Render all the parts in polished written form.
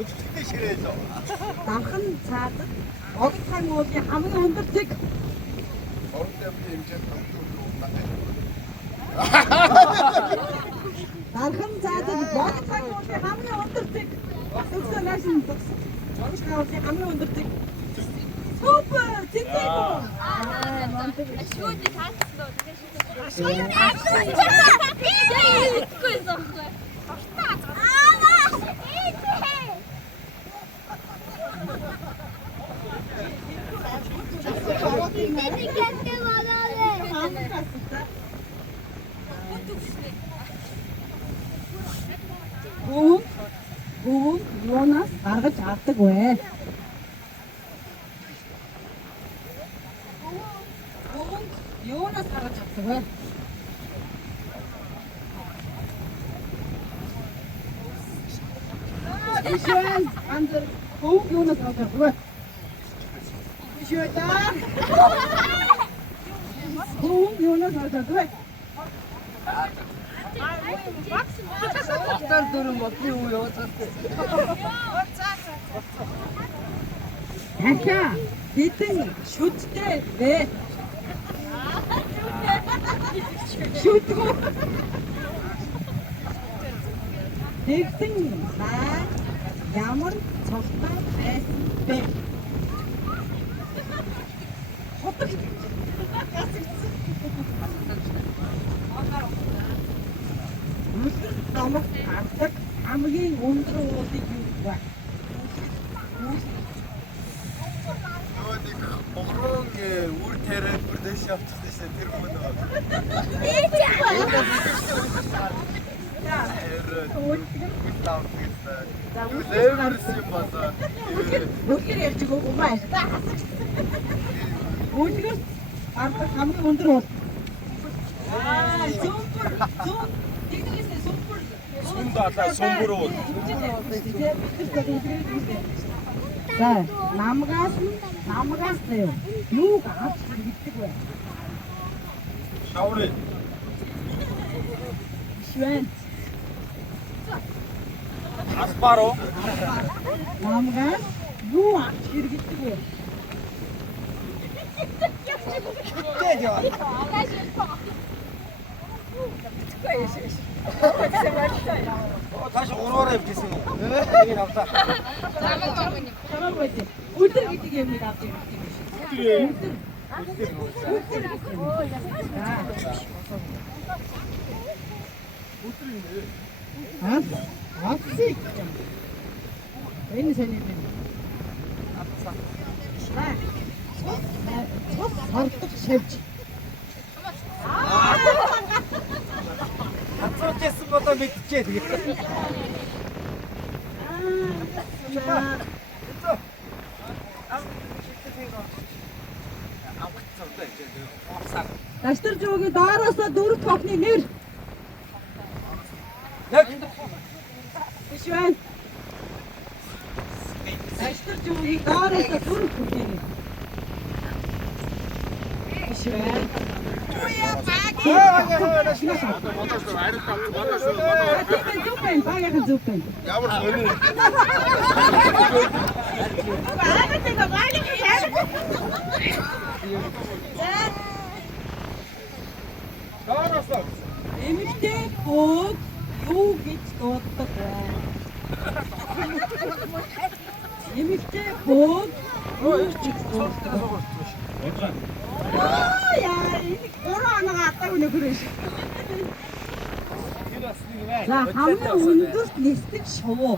Өчигдөө ширээ лөө. Данхан цаадад огцхан уулын хамгийн өндөр зэг. Ордын хэмжээ Данхан цаадад огцхан уулын хамгийн өндөр зэг. Өсөө наашин огцхан уулын хамгийн өндөр зэг. Супер! Зэгтэй. Шүүдэд таацлаа. Шүүдэд таацлаа. Тэгэхгүй зовхгүй. Гүн юунаас гаргаж авдаг вэ? Гүн юунаас гаргаж авдаг вэ? Ишэн андер гүн юунаас гаргаж авдаг вэ? Ишэн гүн юунаас гаргаж авдаг вэ? Ахтар дөрөв модны уу яваад Яка хэдэн шүдтэй вэ? Шүдгөө. Тэгсэн наа ямар цогтой байсан бэ? Хотод намайг авдаг хамгийн өндөр уулыг юу вэ? нэг богрон үр тариад бүрдээс явчихсан тэр хүн нөө. Бүгд ярьж өгөө маа. Бүгд авдаг хамгийн өндөр уул. Супер. Тэгнэсээ супер. Сундаа сумбар уу. За, намгаас заяа. Юу авч ирдэг вэ? Шаврын. Швэн. Аспаро. Намгаас юу авч ирдэг вэ? Тааш ураараа явчихсан юм. Нэг авлаа. Чамаа байд. Үлдэр гэдэг юмыг авч ирдэг юм шиг. Авсик. Энэ сэний юм. Хортог шавж. Хацуучихсан болоо мэдчихээ тэгээд. Дастар жуугийн доороосоо дөрөв тохны нэр. Нэг. Биш байна. Дастар жуугийн доороосоо дөрөв тохны нэр. Биш байна. Багахан зүгтэн. Ямар сони. Доороосоо. Эмэгтэй бөөг юу гэж дууддаг вэ? Эмэгтэй бөөг юу гэж дууддаг вэ? Яа, энэ гурван хатаг өнөхрөөш. За, хамгийн өндөрт нисдэг шувуу.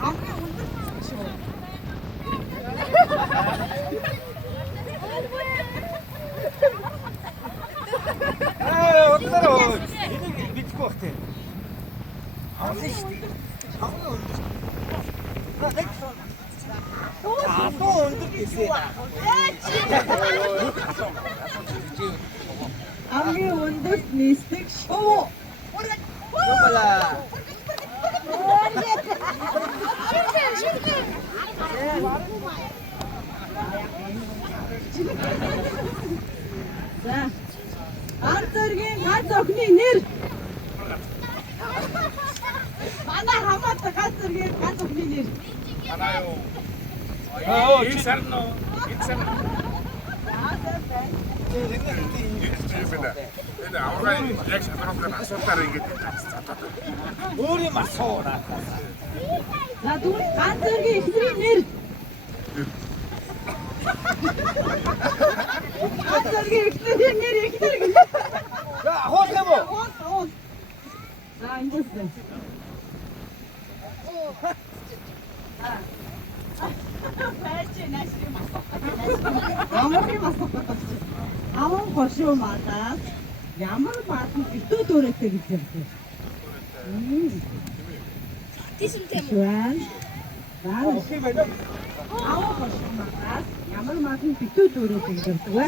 Хамгийн өндөрт нисдэг шувуу. Оттароо. Энийг битгэхгүй бах тий. Хамгийн өндөрт. Хатуу өндөрт гэсэн. Хамгийн өндөрт нисдэг шувуу. Бала. Шүтэн. За. Ганц өргийн ганц охины нэр. Манай хамаатай ганц өргийн ганц охины нэр. Энэ сарно. Энэ авраа яг шалгуулсан асуултаар ингэж цатаад. өөрийн асуура. За дүүр ганц өргийн эхнэрийн нэр. Ганц өргийн эхнэрийн нэр эхнэр. За хоолой мó. За ингэж байна. Аван хошуу мадаас ямар баасан битүү дөрөөтэй гэж ярьдаг. Тийшэн тийм. Шван. Окей байна. Аван хошуу мадаас ямар баасан битүү дөрөөтэй гэж ярьдаг вэ?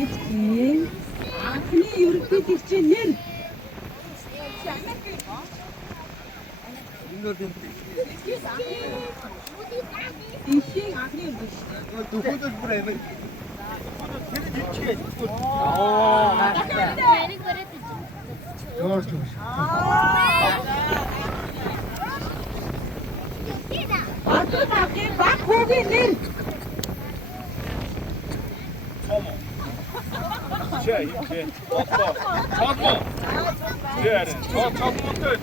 Эцгийн анхны ерөнхий гэрчийн нэр. Ишийн анхны ерөнхий. Дөхөдөл бүр амир. Тэр жижиг. Яриг бараад ич. Жорж. Батуу тагийн баг хүүгийн нэр. Чай. Чатмо. Яа. Чатмотой.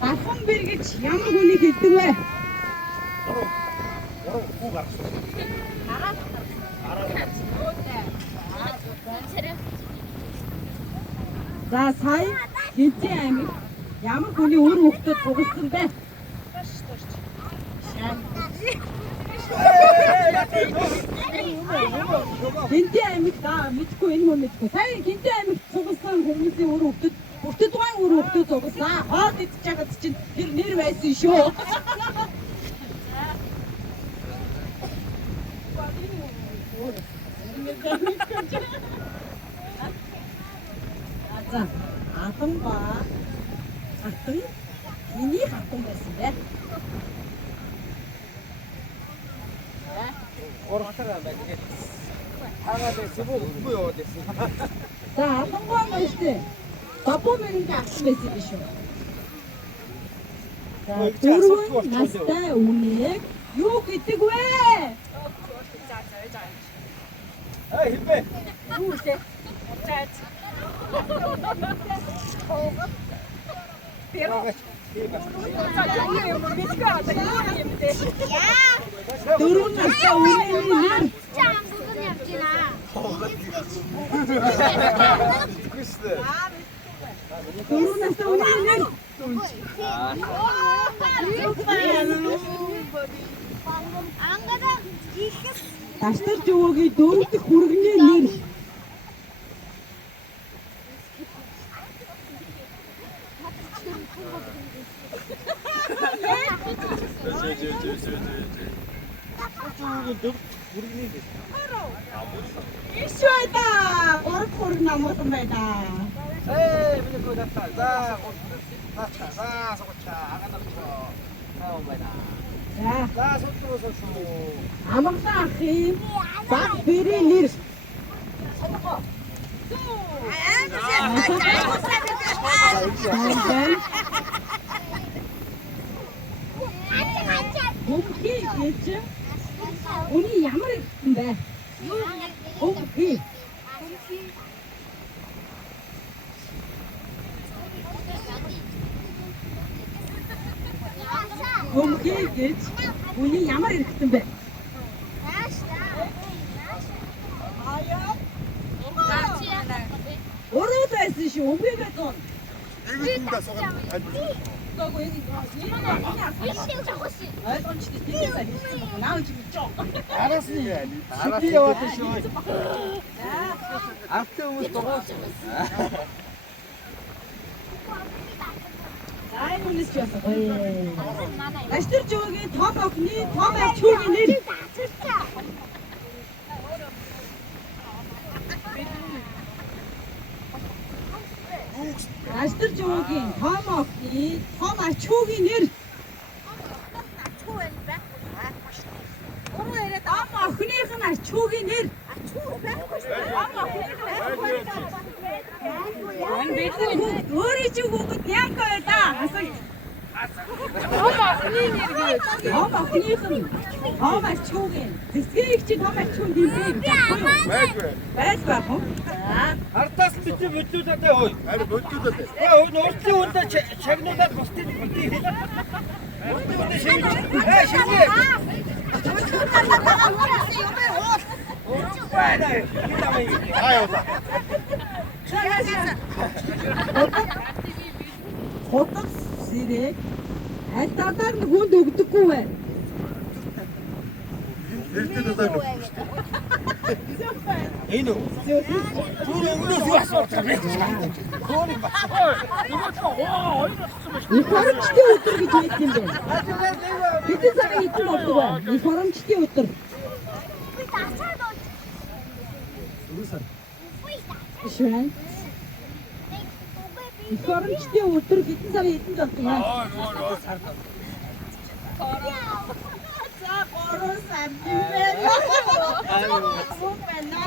Батхан бэр гэж ямар хүнийг хэлдэг вэ? За сая Гинцэн аймаг ямар хүний үр хөвгтөд тугалсан бэ? Гинцэн аймаг да мэдгүй энэ хүн мэдгүй. Сая Гинцэн аймаг тугалсан хүмүүсийн үр хөвгтөд Бүртээ тухайн үр хөвгтөд тугалсан. Хоод идчих чагаад чинь тэр нэр байсан шүү. За, хатан ба хатан миний хатан байсан бэ? Орохтараа байна. Агаад зөв үгүй юу гэсэн. За, хатан ба мэштэй. Бабу мөрөнд авсан байсан биш үү? За, дөрвөн настай үнийг юу гэдэг вэ? Ай хэмээ. Юу вэ? Дөрвөн настай үнийг нэр. Чам бүгэн явж байна. Күстэ. Дөрвөн настай үнийг нэр. Ангадан ихэс Тастарч өгөөгийн дөрөв дэх хүргэний нэр. Бүргэний дэс. Ишөө да. Гурав хүрэг намуусан байна. Миний гойдата. За гооч. За согч. Агадарч. Таа байна. За сутгуусаа шүү. Амгалан ахын баг бэрийн нэр. Гомхи гэж үний ямар юм бэ? Гомхи. Гомхи гэж үний ямар иргэсэн бэ? Өөрөө байсан шүү. Үгүй байсан. Эвэндээ суугаад Гоо энэ ойлгомжтой тийм байсан. Наа чи чоо. Араас нь шүтээ яваад шүү. Авто хүмүүс дугуйс. Ай хүнээс ч яасан. Настэр жоогийн том охины том ах чүүгийн нэр. Альтарч уугийн том охины том ачуугийн нэр. Ачуу байна байхгүй. Өөрөө яриад Том охиных нь ачуугийн нэр. ачуу байхгүй шүү. Өөрийн чи хүүхэд яг байла. Асуулт. Том охиных нь том ачуугийн. Зэсгийг чи том ачуугийн нэр. Байхгүй. Байж байх уу? Артаас бид бодлуулаад хөөе. Харин бодлуулаад. Нууцлын үндэ чагнуулаад бусдыг бити. Нууцлын үндэ шигнээ. Хотод сэрэг аль талаар нь хүнд өгдөггүй бай. Эрдэнэ удаа нөх. Энэ үү? Түүний өмнөөс юу асууж байгаа юм? Их хоромчдын өдөр гэж байдаг юм байна. Хэдэн цагийн эзэн болдог бай. Их хоромчдын өдөр. Биш үү? Их хоромчдын өдөр хэдэн цагийн эзэн болдог бай. За 3 сар юм байна.